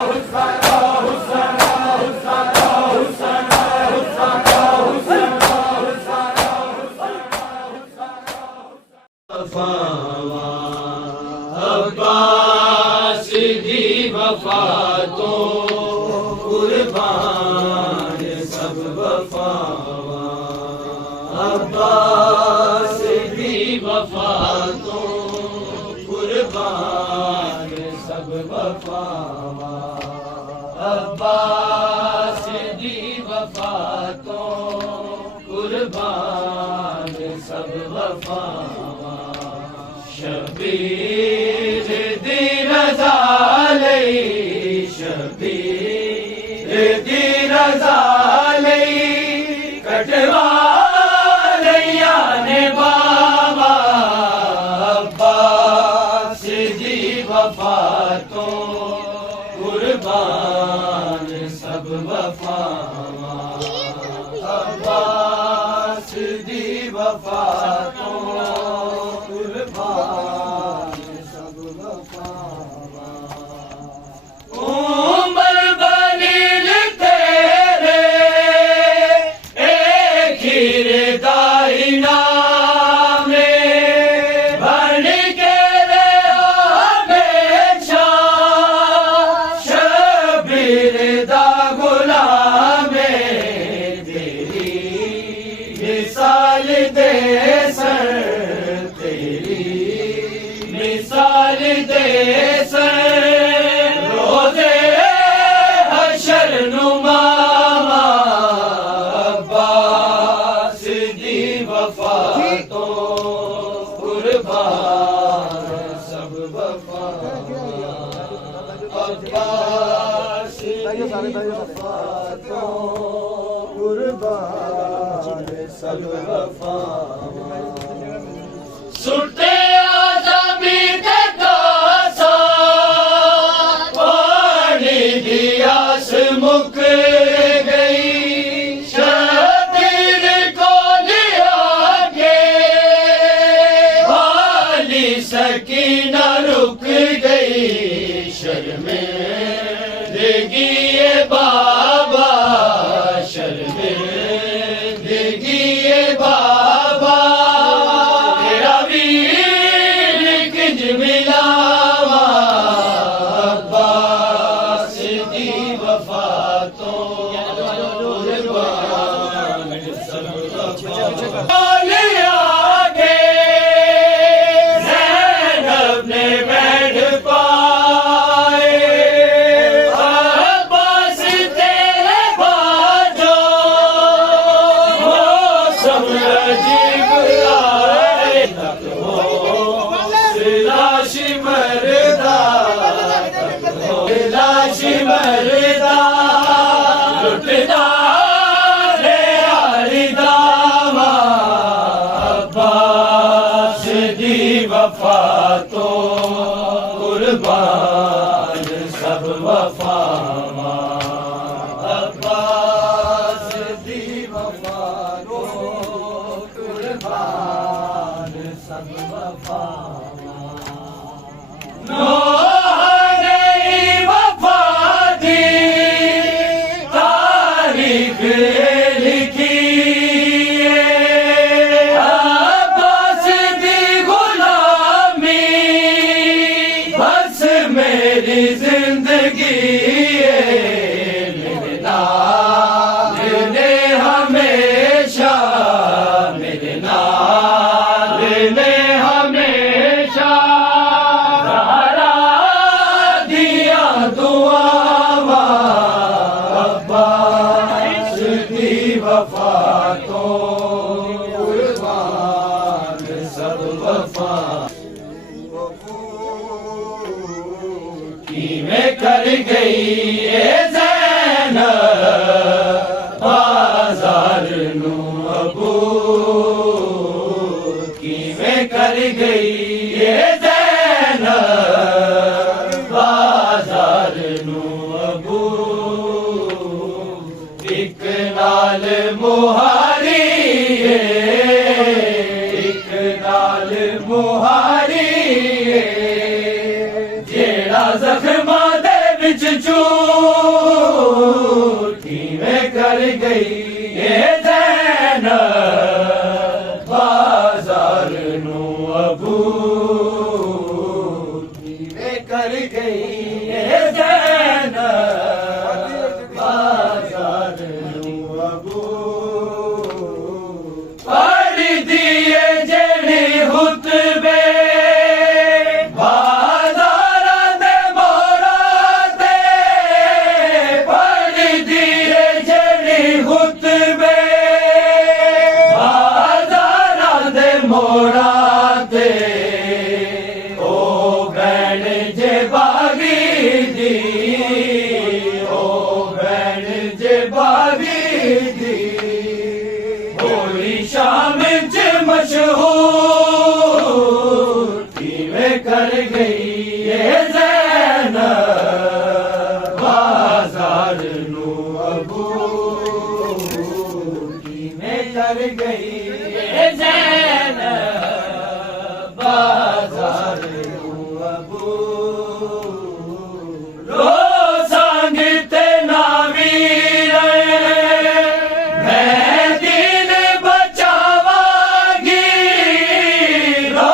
अब्बास की वफा तो कुर्बान सब वफावा। अब्बास की वफा तो कुर्बान सब वफावा। अब्बास की वफा तो कुर्बान सब वफावा। शबीर दी रज़ा लई, शबीर दी रज़ा लई कटवा लिया ने बाबा। अब्बास दी वफा तो कुर्बान सब वफावा। अब्बास दी वफा तो उमर बनील तेरे एक दाई नामे बन के रे हमेशा शबीर दा गुलामे। तेरी मिसाल दे सर, तेरी मिसाल दे सर रोज़े हशर नुमावा। अब्बास दी वफा तो कुर्बान सब वफावा। अब्बास दी वफा तो कुर्बान सब वफावा। सुटे आज़मी दे दासा पानी दी आस मुक गई। शबीर को लिया के वाली सकीना रुक गई। शर्मिंदगी ये बाबा, शर्मिंदगी ये बाबा। मिलावा अब्बास दी वफा तो कुर्बान सब वफावा। आगे ज़ैनब ने बैठ पाए। अब्बास तेरे बाजो मौसम अजीब आए। लाशी मरदा, लाशी मरदा लुटदा रे आली दावा। अब्बास दी वफा तो कुर्बान सब वफावा। अब्बास दी वफा तो कुर्बान सब वफावा। नूह ने वफा दी तारीख लिखी। अब्बास दी गुलामी बस मेरी जिंदगी। मिलना मिलने हमेशा, मिलना मिलने हमेशा। अब्बास दी वफा तो कुर्बान सब वफा। कीमें कर गई ये ज़ैनब बाज़ार नू अबू। कीमें कर गई ये ज़ैनब बाज़ार नू अबू। एक नाल मुहारी, एक नाल मुहारी जेड़ा जख्मां दे विच चू किवें कर गई ये ज़ैनब बाज़ार नू अबूर किवें कर गई ये ज़ैनब बाज़ार नू अबूर पढ़ दिए जेड़े हुतबे मोड़ा दे ओ बैन जे बागी दी ओ बैन जे बागी दी होली शाम च मशहूर किवें कर गई ये ज़ैनब बाज़ार नू अबूर किवें कर गई ये ज़ैनब बाज़ार नू अबूर रो संगते नावीर मैं दीन बचावागी रो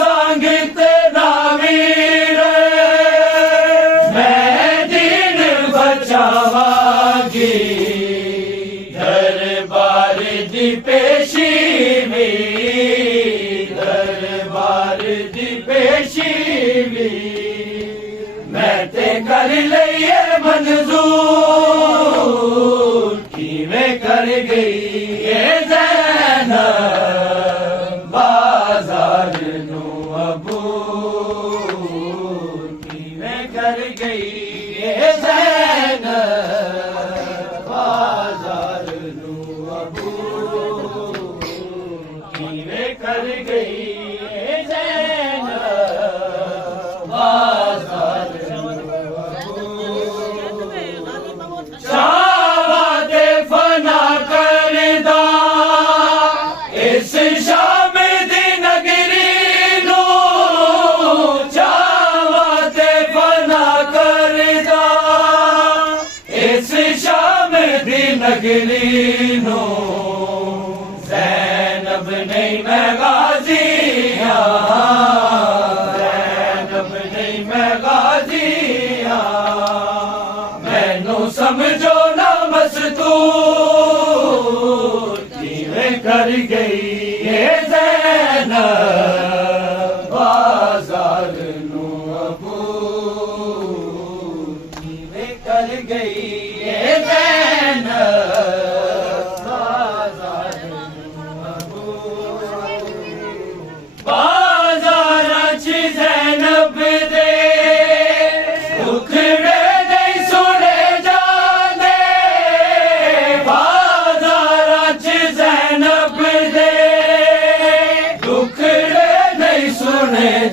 संगते नावीर मैं दीन बचावागी दरबार दी पेशी मैं ते कर लइए मंजूर किवें कर गई ये ज़ैनब बाज़ार नू अबूर किवें कर गई ये ज़ैनब बाज़ार नू अबूर किवें कर गई नगरी नो ज़ैनब नहीं मैं गाज़िया ज़ैनब नहीं मैं गाज़िया मैनू समझो ना मस्तूर किवें कर गई ये ज़ैनब बाज़ार नू अबूर किवें कर गई ये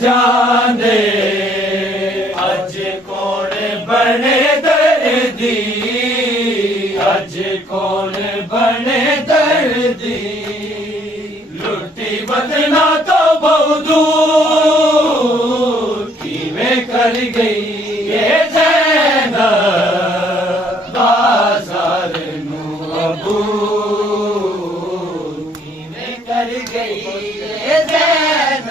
जाने अज कौन बने दर्दी अज कौन बने दर्दी लुटी बदना तो बहुदूर किवें कर गई ये ज़ैनब बाज़ार नू अबूर किवें कर गई ये ज़ैनब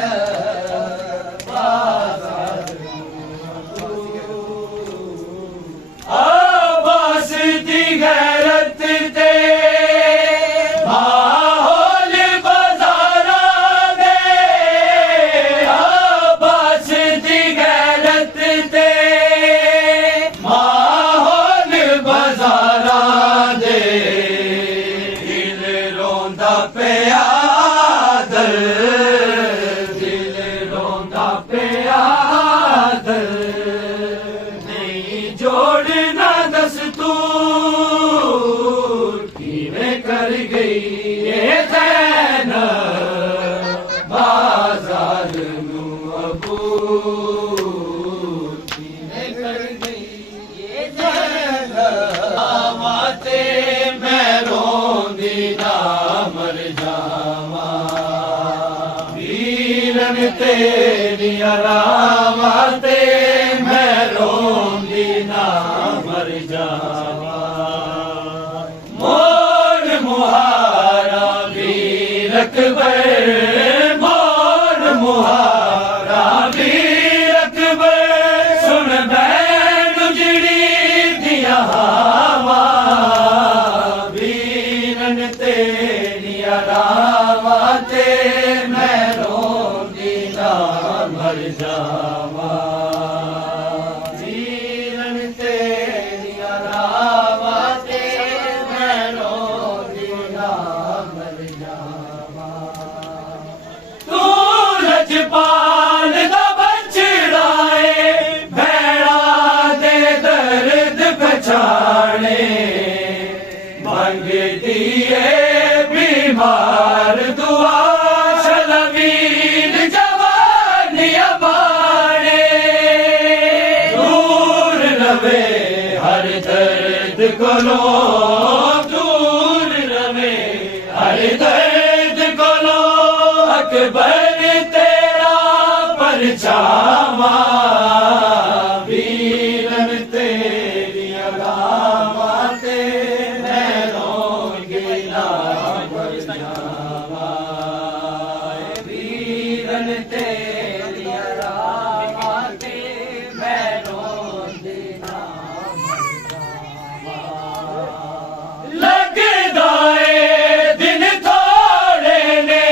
आबास दी गैरत ते माहौल बाज़ारा दे आबास दी गैरत ते माहौल बाज़ारा दे दिल रोंदा पिया दिल रोंदा पिया नहीं जोड़ना दस्तूर किवें कर गई ये ज़ैनब बाज़ार नू अबूर किवें कर गई ये ज़ैनब माते मैं रोंदी ना मर जावा वीरन तेरी रामाते मैं रोंदी ना मर जावा। मोर मुहारा वीर अकबर, मोर मुहारा वीर अकबर, सुन बैन उजड़ी दिया हवा, वीरन तेरिया रावा ते मैं रोंदी ना मर जावा। वीरन तेरिया रावा ते मैं रोंदी ना मर जावा। तू लजपाल दा बछड़ा है, भैड़ा दे दर्द पछाणे, मंगदी है बीमार दुआ, शलवीर जवानिया बाणे। दूर रवे हर दर्द कोलो, दूर रवे हर दर्द कोलो, अकबर तेरा परछावा, वीरन तेरिया रावा ते मैं रोंदी ना मर जावा। वीरन तेरिया रावा ते मैं रोंदी ना मर जावा। लगदा ए दिन थोड़े ने,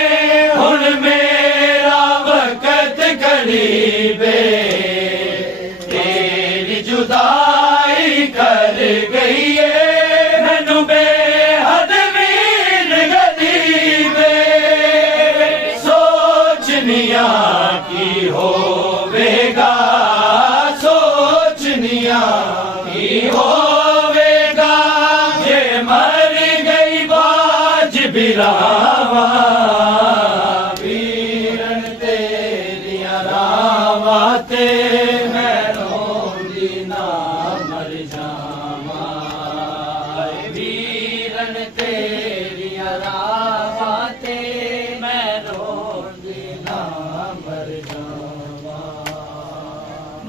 हुण मेरा वक्त करीबे, तेरी जुदाई कर गई है मैनू बेहद वीर गरीबे। सोचनिया की होवेगा, सोचनिया की होवेगा, जे मर गई बाज बिरावा, वीरन तेरिया रावा ते मैं रोंदी ना मर जावा। वीरन तेरिया रावा ते मैं रोंदी ना मर जावा।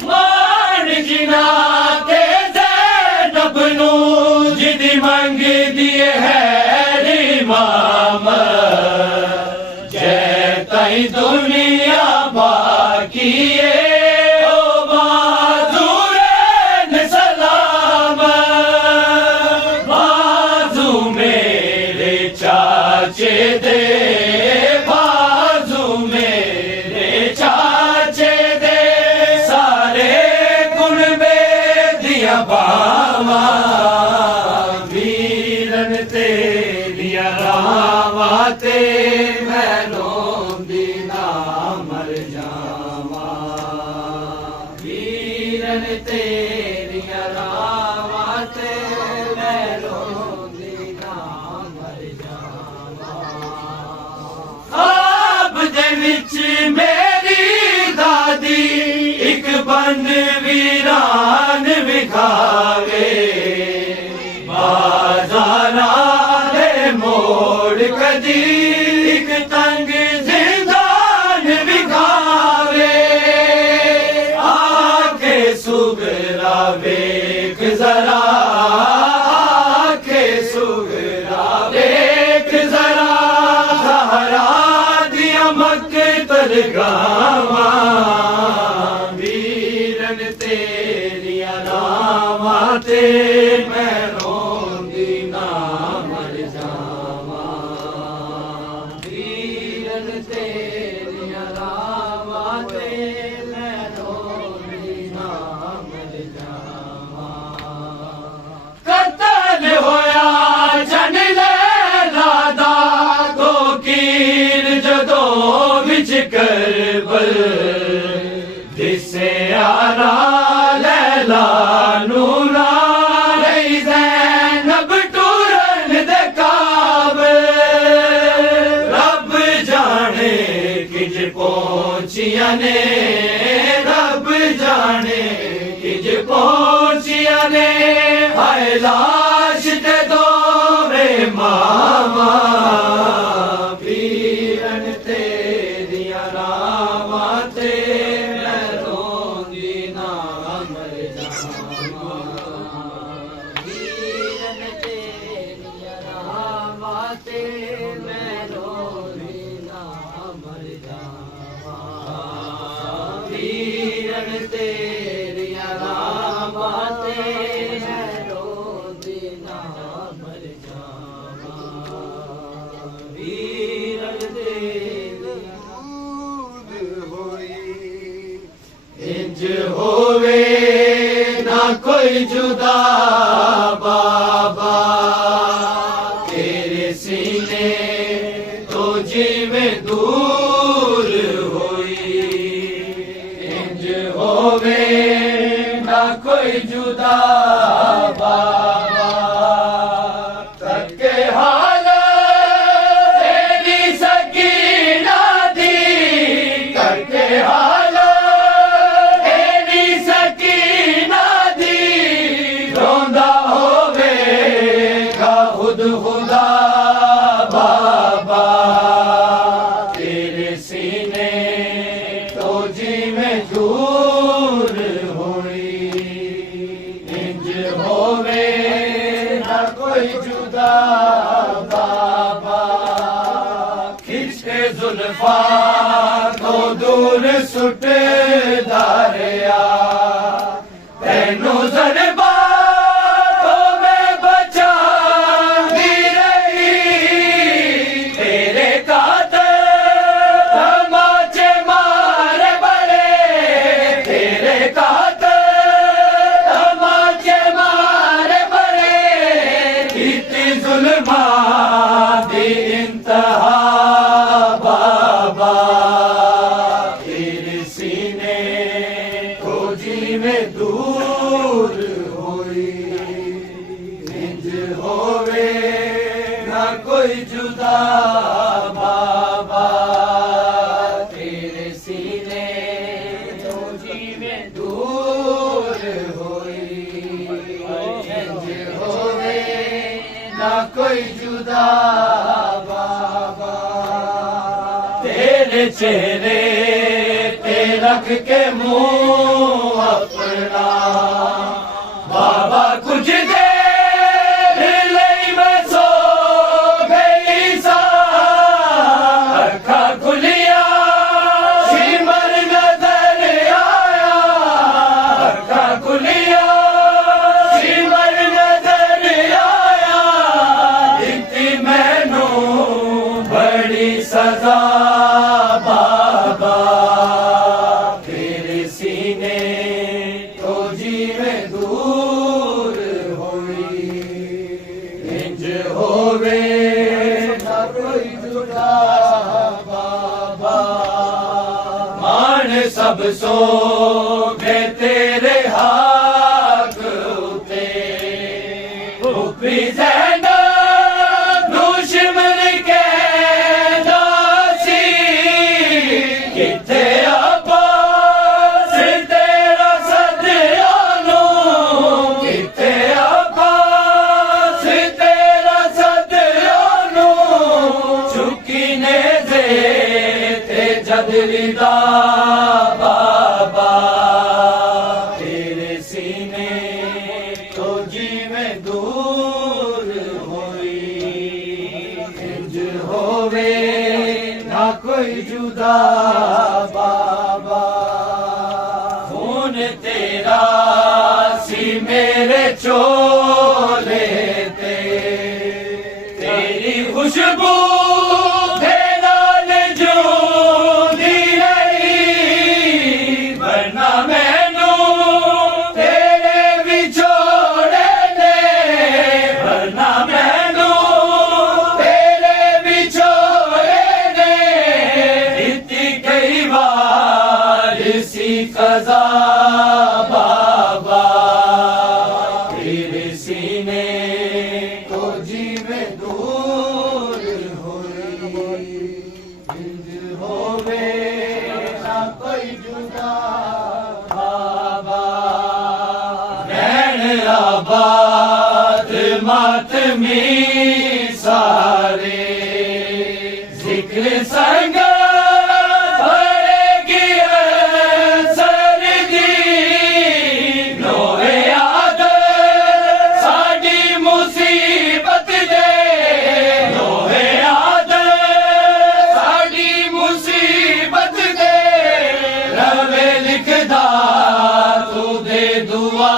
मान जिना ते ज़ैनब नू जिदी मंग दिए है इमाम, जै ताई दुनिया बाकी है, ओ बाज़ुरैन सलाम। बाजू मेरे चाचे दे, बाजू मेरे चाचे दे, सारे कुनबे दिया बावा, वीरन तेरिया रावा ते मैं रोंदी ना मर जावा। वीरन तेरिया रावा ते मैं रोंदी ना मर जावा। ख्वाब दे विच मेरी दादी एक बंद वीरान विखावे, बाजारा दे मोड़ कदी एक तंग जिंदान विखावे। आके सुगरा वेख जरा, आके सुगरा वेख जरा, ज़हरा दिया मक्तल गावा, वीरन तेरिया रावा ते मैं रोंदी ना मर जावा। वीरन तेरिया रावा ते मैं रोंदी ना मर जावा। कतल होया जन लैला दा, कोकीर जदों विच करबल, दिसे आरा लैला नूरा, रही ज़ैनब टूरन दे काबिल। रब जाने किज पहुंचिया ने, रब जाने किज पहुंचिया ने, हाय लाश ते दोवे मावा, वीरन तेरिया रावा ते मैं रोंदी ना मर जावा। इंज होवे ना कोई जुदा बाबा खिंच के जुल्फा तो दूर सुट दारिया तेनू जरबा तो मैं बचा दी रही तेरे कातर तमाचे मार बड़े तेरे कातर तमाचे मार बड़े इतनी जुल्मा दी इंतहा बाबा तेरे सीने को जीवे दूर होई इंज होवे ना कोई जुदा बाबा तेरे सीने तो जीवे दूर होई इंज होवे ना कोई जुदा बाबा तेरे चेहरे ते रख के मुंह अपना बाबा कुछ देर लई मैं सो गई सा अखा खुलिया सिमर नजर आया अखा खुलिया सिमर नजर आया इतनी मैनू बड़ी सजा बाबा तेरे सीने तो जीवे दूर होई इंज होवे ना कोई जुदा बाबा मान सब सो गए तेरे हाथ उते उपी जैना दुश्मन के दासी किथे आबास तेरा सदियानू किथे आबास तेरा सदियानू चुकी ने दे ते जदलिदा बाबा तेरे सीने तो जीवे दूर होई इंज होवे ना कोई जुदा बाबा खून तेरा सी मेरे चोले ते तेरी खुशबू दे नाल जूंदी रही वरना मैनू तेरे विछोड़े ने वरना मैनू तेरे विछोड़े ने इतनी कई बार सी कज़ा बाबा तेरे सीने तो जीवे दूर होई इंज होवे ना कोई जुदा बाबा नैन आबाद मातमी सारे जिक्र संग भरेगी सरदी नोए याद साडी मुसीबत दे नोए याद साडी मुसीबत दे रवे लिखदा तू दे दुआ